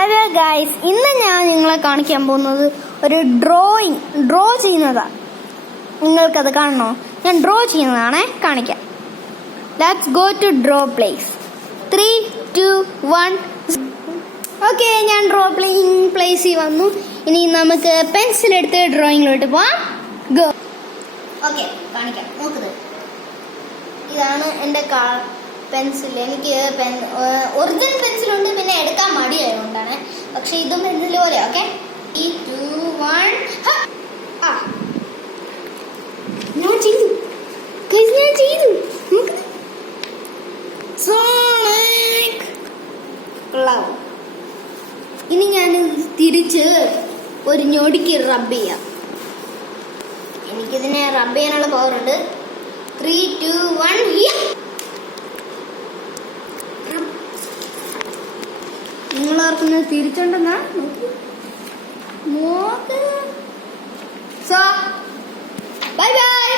Hello guys, ഇന്ന് ഞാൻ നിങ്ങളെ കാണിക്കാൻ പോകുന്നത് ഒരു ഡ്രോ ചെയ്യുന്നതാണ്. നിങ്ങൾക്കത് കാണണോ? ഞാൻ ഡ്രോ ചെയ്യുന്നതാണേ, കാണിക്കാം. Let's go to draw place. 3, 2, 1. Okay, ഞാൻ ഡ്രോ പ്ലേസിൽ വന്നു. ഇനി നമുക്ക് പെൻസിൽ എടുത്ത് ഡ്രോയിങ്ങിലോട്ട് പോവാം. ഗോ. ഓക്കെ, കാണിക്കാം. നോക്കുന്നത് ഇതാണ് എൻ്റെ പെൻസിൽ. എനിക്ക് ഒറിജിനൽ പെൻസിലുണ്ട്, പിന്നെ എടുക്കാൻ മടിയായതുകൊണ്ടാണ്. പക്ഷെ ഇതും പെൻസിൽ പോലെ. ഓക്കെ, 3, 2, 1. ഞാൻ ചെയ്തു. ഇനി ഞാൻ തിരിച്ച് ഒരു ഞൊടിക്ക് റബ്ബ് ചെയ്യാം. എനിക്കിതിനെ റബ്ബ് ചെയ്യാനുള്ള പവർ ഉണ്ട്. 3, 2, 1. നിങ്ങളോർക്കുന്നത് തിരിച്ചുണ്ടെന്നാ? നോക്ക്. So bye bye.